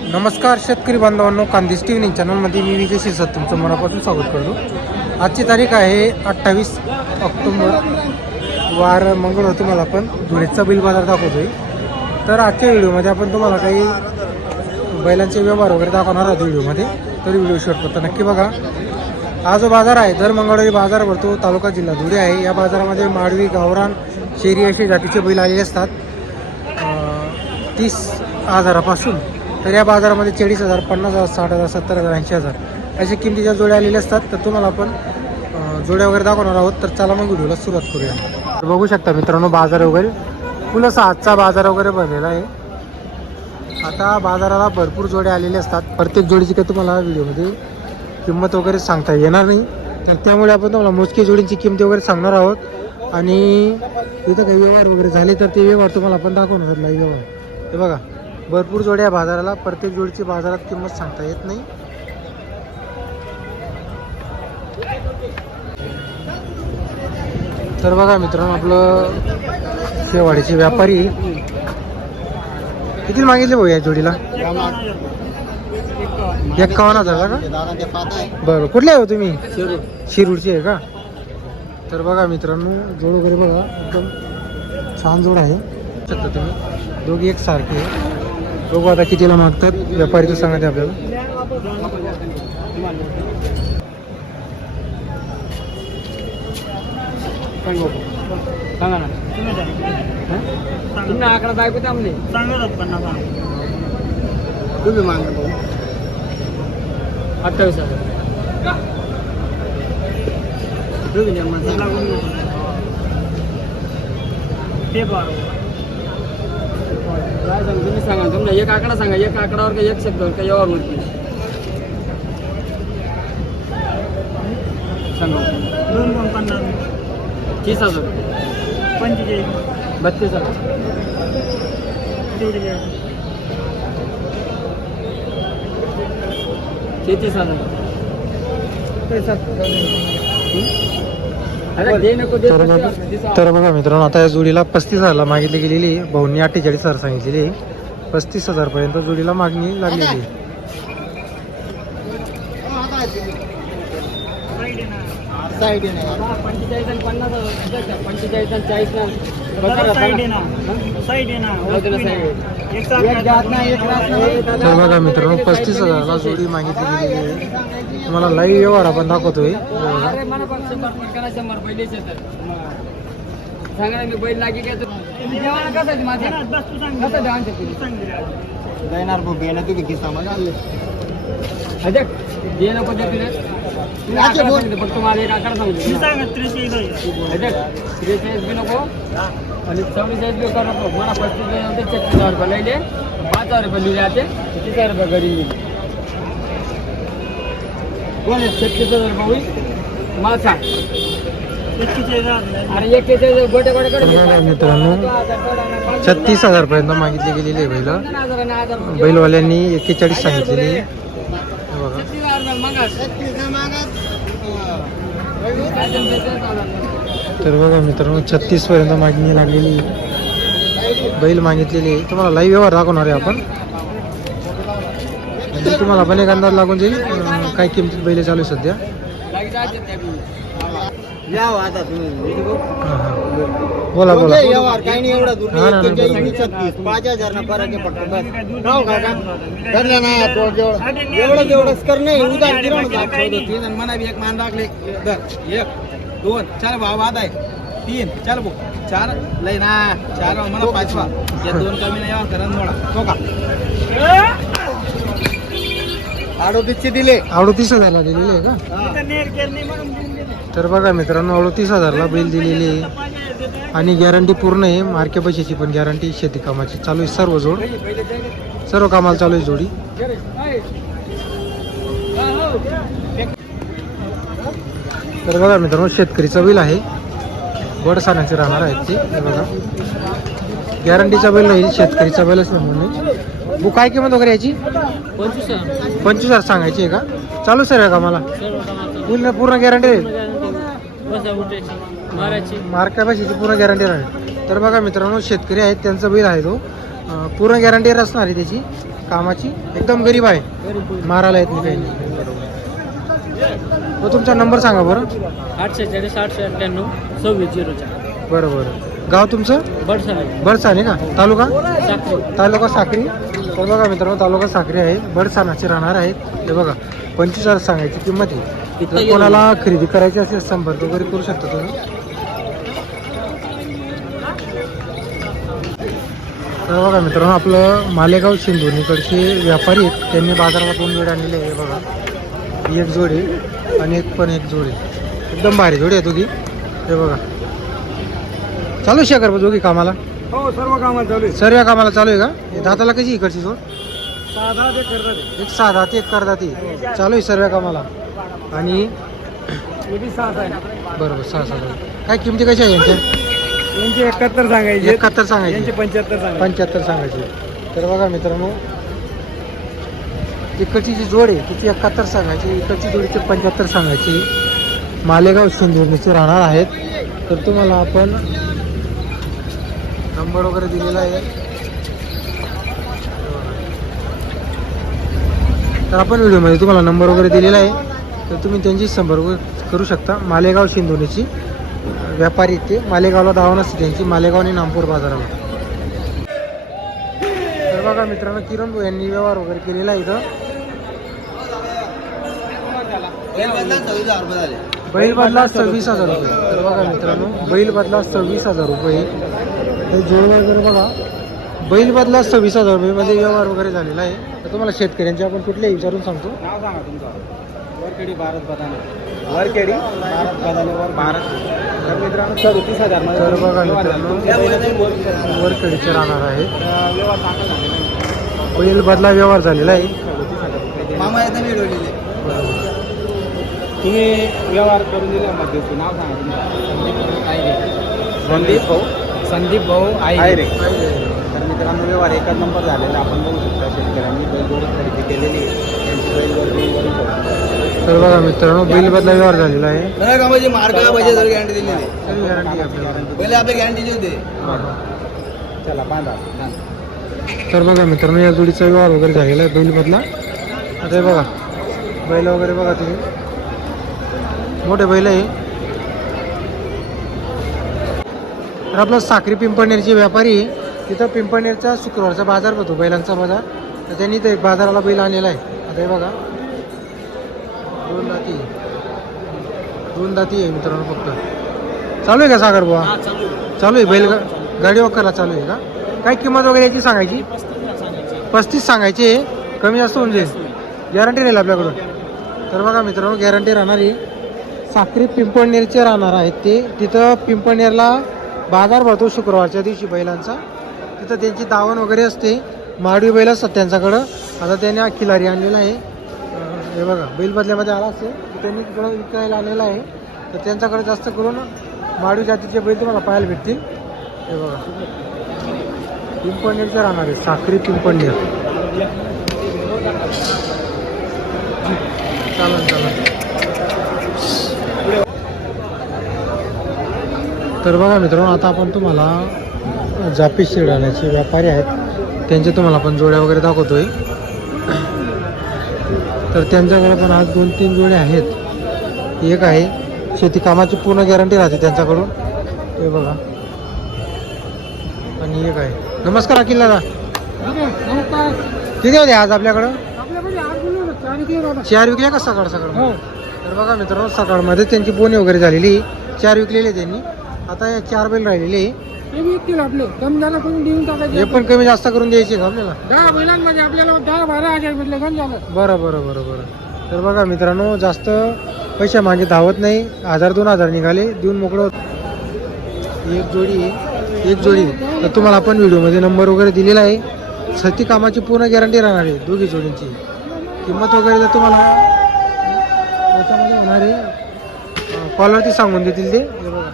नमस्कार शेतकरी बांधवांनो कांदिस टी व्ही चॅनलमध्ये मी विजय शिरसाट तुमचं मनापासून स्वागत करतो. आजची तारीख आहे अठ्ठावीस ऑक्टोबर. वार मंगळवार तुम्हाला आपण धुळेचा बिल बाजार दाखवतोय. तर आजच्या व्हिडिओमध्ये आपण तुम्हाला काही बैलांचे व्यवहार वगैरे दाखवणार आहोत व्हिडिओमध्ये. तर व्हिडिओ शूट करतो नक्की बघा. हा जो बाजार आहे दर मंगळवारी बाजार भरतो तालुका जिल्हा धुळे आहे. या बाजारामध्ये माडवी गावरान शेरी असे जातीचे बैल आलेले असतात. तीस हजारापासून तर या बाजारामध्ये चाळीस हजार पन्नास हजार साठ हजार सत्तर हजार ऐंशी हजार अशा किमतीच्या जोड्या आलेल्या असतात. तर तुम्हाला आपण जोड्या वगैरे दाखवणार आहोत. तर चला मग व्हिडिओला सुरुवात करूया. तर बघू शकता मित्रांनो बाजार वगैरे फुल असा आजचा बाजार वगैरे भरलेला आहे. आता बाजाराला भरपूर जोड्या आलेल्या असतात. प्रत्येक जोडीची काही तुम्हाला व्हिडिओमध्ये किंमत वगैरे सांगता येणार नाही. तर त्यामुळे आपण तुम्हाला मोजकी जोडींची किंमत वगैरे सांगणार आहोत. आणि इथं काही व्यवहार वगैरे झाले तर ते व्यवहार तुम्हाला आपण दाखवणार लाईव्ह व्यवहार हे बघा. भरपूर जोड्या आहे बाजाराला प्रत्येक जोडीची बाजारात किंमत सांगता येत नाही. तर बघा मित्रांनो आपलं शेवाडीचे व्यापारी किती मागितले भाऊ या जोडीला? एक्कावन्न हजार का? बरं कुठले आहे हो तुम्ही? शिरूरचे आहे का? तर बघा मित्रांनो जोड वगैरे बघा एकदम छान जोड आहे. शकता तुम्ही? दोघी एक सारखे आहे. बघू आता कितीला मागतात. व्यापारी तर सांगा ते आपल्याला. सांगा. ना. तुम्ही आकडा बायको थांबले. तुम्ही मागा अठ्ठावीस हजार. द्या मग. काय सांगू तुम्ही सांगा तुमचा एक आकडा सांगा एक आकडावर का एक शब्दावर का यावर वरती सांगा. दोन दोन पन्नास. तीस हजार. पंचेचाळीस. बत्तीस हजार. तेवढी. तेहतीस हजार. दे तर बघा तर बघा मित्रांनो आता या जोडीला पस्तीस हजारला मागितली गेलेली भाऊंनी अठ्ठेचाळीस हजार सांगितलेली पस्तीस हजारपर्यंत जोडीला मागणी लागलेली आहे साईड आहे ना. पंचेचाळीस आणि पन्नास हजार पंचेचाळीस आणि चाळीस ना जरा साईड आहे ना. साईड आहे ना. जाऊ दे ना वस्तू आहे सारखं जात नाही. तर बघा मित्रांनो पस्तीस हजारला जोडी मागितली गेलेली आहे. तुम्हाला लाईव्ह व्यवहार आपण दाखवतोय. सांगा ना मी बैल लागी काय कसं माझ्या. कसं. देणार भाऊ गेला तुम्ही किस्सा मला आणले. अरे जे नको ते तुला तुम्ही आकडा सांगितलं फक्त मला एक आकडा मी सांगितलं सांगत त्रेचाळीस आहे. अरे त्रेचाळीस बी नको. आणि चव्वेचाळीस बी करू नको. मला पस्तीस बी नव्हते छत्तीस हजार रुपये लिहिले पाच हजार रुपये लिहिले आता तीस हजार रुपये घरी लिहिले कोण आहे छत्तीस हजार रुपये होईल. मला सांग. एक्केचाळीस आहे. अरे एक गोटे गोटे तर बघा मित्रांनो छत्तीस हजारपर्यंत मागितली गेलेली आहे बैल. बैलवाल्यांनी एक्केचाळीस सांगितलेली तर बघा मित्रांनो छत्तीस पर्यंत मागणी लागलेली बैल मागितलेली आहे. तुम्हाला लाईव्ह व्यवहार दाखवणार आहे आपण. तुम्हाला पण एक अंदाज लागून जाईल काय किमतीत बैल चालू आहे सध्या. या आता तुम्ही. बोला बोला. व्यवहार काही नाही एवढा दूर हा ना, ना, एक्केचाळीस बरोबर. आणि छत्तीस पाच हजार ना फरक आहे फक्त बस. जेवढं कर नाही उदार तीन आणि मना बी एक मान राखले. धर. एक दोन चार भाव बाद आहे. तीन चार भाऊ चार लय ना. चार मला पाचवा या दोन कमी नाही यावं करा मोडा. तो का? अडोतीसचे दिले. दिलेली आहे का? तर बघा मित्रांनो अडोतीस हजारला बैल दिलेली आहे. आणि गॅरंटी पूर्ण आहे. मार्के पैशाची पण गॅरंटी शेती कामाची. चालू आहे सर्व जोड. सर्व कामाला चालू आहे जोडी. तर बघा मित्रांनो शेतकरीचा बैल आहे. बडसाण्याचे राहणार आहेत ते. बघा. गॅरंटीचा बैल नाही शेतकरीचा बैलच म्हणून. बुक काय किंमत वगैरे याची? पंचवीस हजार. सांगायची आहे का? चालू सर आहे का मला पूर्ण पूर्ण गॅरंटी आहे मार्का भाषेची पूर्ण गॅरंटी राहील. तर बघा मित्रांनो शेतकरी आहेत त्यांचा बिल आहे तो. पूर्ण गॅरंटी असणार आहे त्याची. कामाची. एकदम गरीब आहे. मारायला येत नाही काही नाही. तो तुमचा नंबर सांगा बरं. आठशे चाळीस आठशे अठ्ठ्याण्णव सव्वीस झिरो चार. बरं बरं. गाव तुमचं? बडसा आहे. बडसाने का तालुका? साखरे तालुका साक्री. तर बघा मित्रांनो तालुका साक्री आहे. बडसानाचे राहणार आहेत. हे बघा पंचवीस हजार सांगायची किंमत आहे. जर कोणाला खरेदी करायची असेल संपर्क वगैरे करू शकता तुम्ही. तर बघा मित्रांनो आपलं मालेगाव सिंधुनीकडचे व्यापारी आहेत. त्यांनी बाजाराला दोन जोडे आणलेले आहे हे बघा. एक जोडी आणि एक पण एक जोडी. एकदम भारी जोडी आहे दोघी. हे बघा. चालू शेखर दोघी कामाला? हो सर्व कामाला चालू आहे. सर्व कामाला चालू आहे का? हे दाताला कशी इकडची जोड? साधा ते एक सहा दाती एक करदाती चालू आहे सर्व कामाला. आणि बरोबर सहा सहा काय किमती कशा आहे यांच्या? यांचे एकाहत्तर सांगायचे एकाहत्तर सांगायची. यांचे पंच्याहत्तर सांगायचे. पंच्याहत्तर सांगायची तर बघा मित्रांनो इकडची जी जोड आहे तिची एकाहत्तर सांगायची इकडची जोडीची पंच्याहत्तर सांगायची. मालेगाव सिंधुर्णीचे राहणार आहेत. तर तुम्हाला आपण नंबर वगैरे दिलेला आहे. तर आपण व्हिडिओमध्ये तुम्हाला नंबर वगैरे दिलेला आहे. तर तुम्ही त्यांची संपर्क करू शकता. मालेगाव सिंधुनीची व्यापारी ते मालेगावला धावण असते त्यांची. मालेगाव आणि नामपूर बाजाराला तर बघा मित्रांनो किरण भाऊ यांनी व्यवहार वगैरे केलेला आहे इथं. बैल बदला सव्वीस हजार रुपये तर बघा मित्रांनो बैल बदला सव्वीस हजार रुपये. तर जोड वगैरे बघा बैल बदला सव्वीस हजार रुपयेमध्ये व्यवहार वगैरे झालेला आहे. तर तुम्हाला शेतकऱ्यांचे आपण कुठलेही विचारून सांगतो. नाव सांगा तुमचं वरखेडी भारत बदाने. वरखेडी? भारत बदाने वर भारत. तर मित्रांनो सदतीस हजार तर बघा मित्रांनो. वरकडीचे राहणार आहे. व्यवहार चांगला झालेला आहे. बैल बदला व्यवहार झालेला आहे मामा येतं व्हिडिओ तुम्ही व्यवहार करून दिला मध्यस्थी नाव सांगा संदीप भाऊ. संदीप भाऊ आयरे तर मित्रांनो व्यवहार एकच नंबर झालेला आपण बघू शकता शेतकऱ्यांनी बैलजोडी खरेदी केलेली आहे. त्यांची बैलजोडी. तर बघा मित्रांनो बैल बदला व्यवहार झालेला आहे. नाही का म्हणजे पाहिजे जर गॅरंटी दिली आहे आपल्याला. पहिले आपल्या गॅरंटीचे होते. चला बांधा. तर बघा मित्रांनो या जोडीचा व्यवहार वगैरे झालेला आहे बैल बदला. आता हे बघा बैल वगैरे बघा तुम्ही. मोठे बैल आहे तर आपला साखरी पिंपळनेरचे व्यापारी. तिथं पिंपळनेरचा शुक्रवारचा बाजार भरतो बैलांचा बाजार. तर त्यांनी ते बाजाराला बैल आणलेला आहे. आता हे बघा. दोन दाती दोन दाती आहे मित्रांनो फक्त. चालू आहे का सागर बुवा? चालू आहे. बैल गाडी वगैरे चालू आहे का? काय किंमत वगैरे याची सांगायची? पस्तीस सांगायची आहे. कमी जास्त होऊन जाईल. गॅरंटी राहील आपल्याकडून. तर बघा मित्रांनो गॅरंटी राहणार आहे साखरी पिंपळनेरचे राहणार आहेत ते. तिथं पिंपळनेरला बाजार भरतो शुक्रवारच्या दिवशी बैलांचा. तिथं त्यांची दावण वगैरे असते. माडवी बैल असतात त्यांच्याकडं. आता त्याने खिलारी आणलेला आहे. हे बघा बैल बदल्यामध्ये आला असेल त्यांनी तिकडं विकायला आलेला आहे. तर त्यांच्याकडे जास्त करून माडू जातीचे बैल तुम्हाला पाहायला भेटतील. हे बघा. पिंपळनेरचं राहणार आहे साखरी पिंपळनेर. चालन चालन तर बघा मित्रांनो आता आपण तुम्हाला जापी शिरडाण्याचे व्यापारी आहेत. त्यांचे तुम्हाला आपण जोड्या वगैरे दाखवतोय. तर त्यांच्याकडे पण आज दोन तीन जोड्या आहेत. एक आहे शेती कामाची पूर्ण गॅरंटी राहते त्यांच्याकडून. हे बघा. आणि एक आहे. नमस्कार अखिल दादा. किती होते आज आपल्याकडं? चार विकले का सकाळ सकाळ? तर बघा मित्रांनो सकाळमध्ये त्यांची बोनी वगैरे झालेली चार विकलेले त्यांनी. आता या चार बैल राहिलेले. आपले कमी देऊन हे टाकायचे पण कमी जास्त करून द्यायचे का आपल्याला. दहा आपल्याला दहा बारा हजार भेटले कमी झालं. बरं बरं बरं बरं. तर बघा मित्रांनो जास्त पैसे मागे धावत नाही. हजार दोन हजार निघाले. देऊन मोकळं होत. एक जोडी आहे एक जोडी. आहे. तर तुम्हाला आपण व्हिडिओमध्ये नंबर वगैरे दिलेला आहे. सती कामाची पूर्ण गॅरंटी राहणार आहे दोघी जोडींची. किंमत वगैरे जर तुम्हाला याच्यामध्ये होणार आहे. कॉलरती सांगून देतील ते. हे बघा.